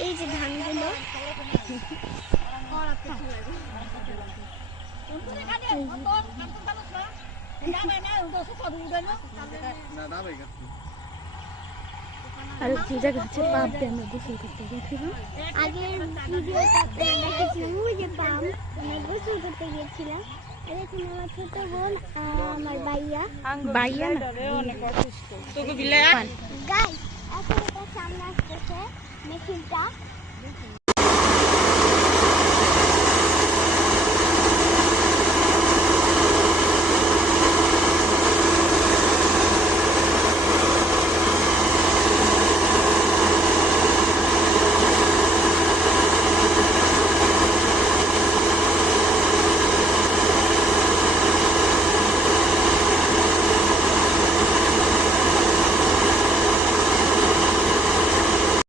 এই যে ধানগুলো আর জায়গা হচ্ছে পাপ দিয়ে আমরা গোসল করতে গেছিলাম আগের ভিডিওটা আপনারা ওই যে পাম গিয়েছিলাম এখানে আমার ছোট বোন আমার ভাইয়া। বাইয়া না? তোকে বিলাই গাইস এখন এটা সামনে আসতেছে মেশিনটা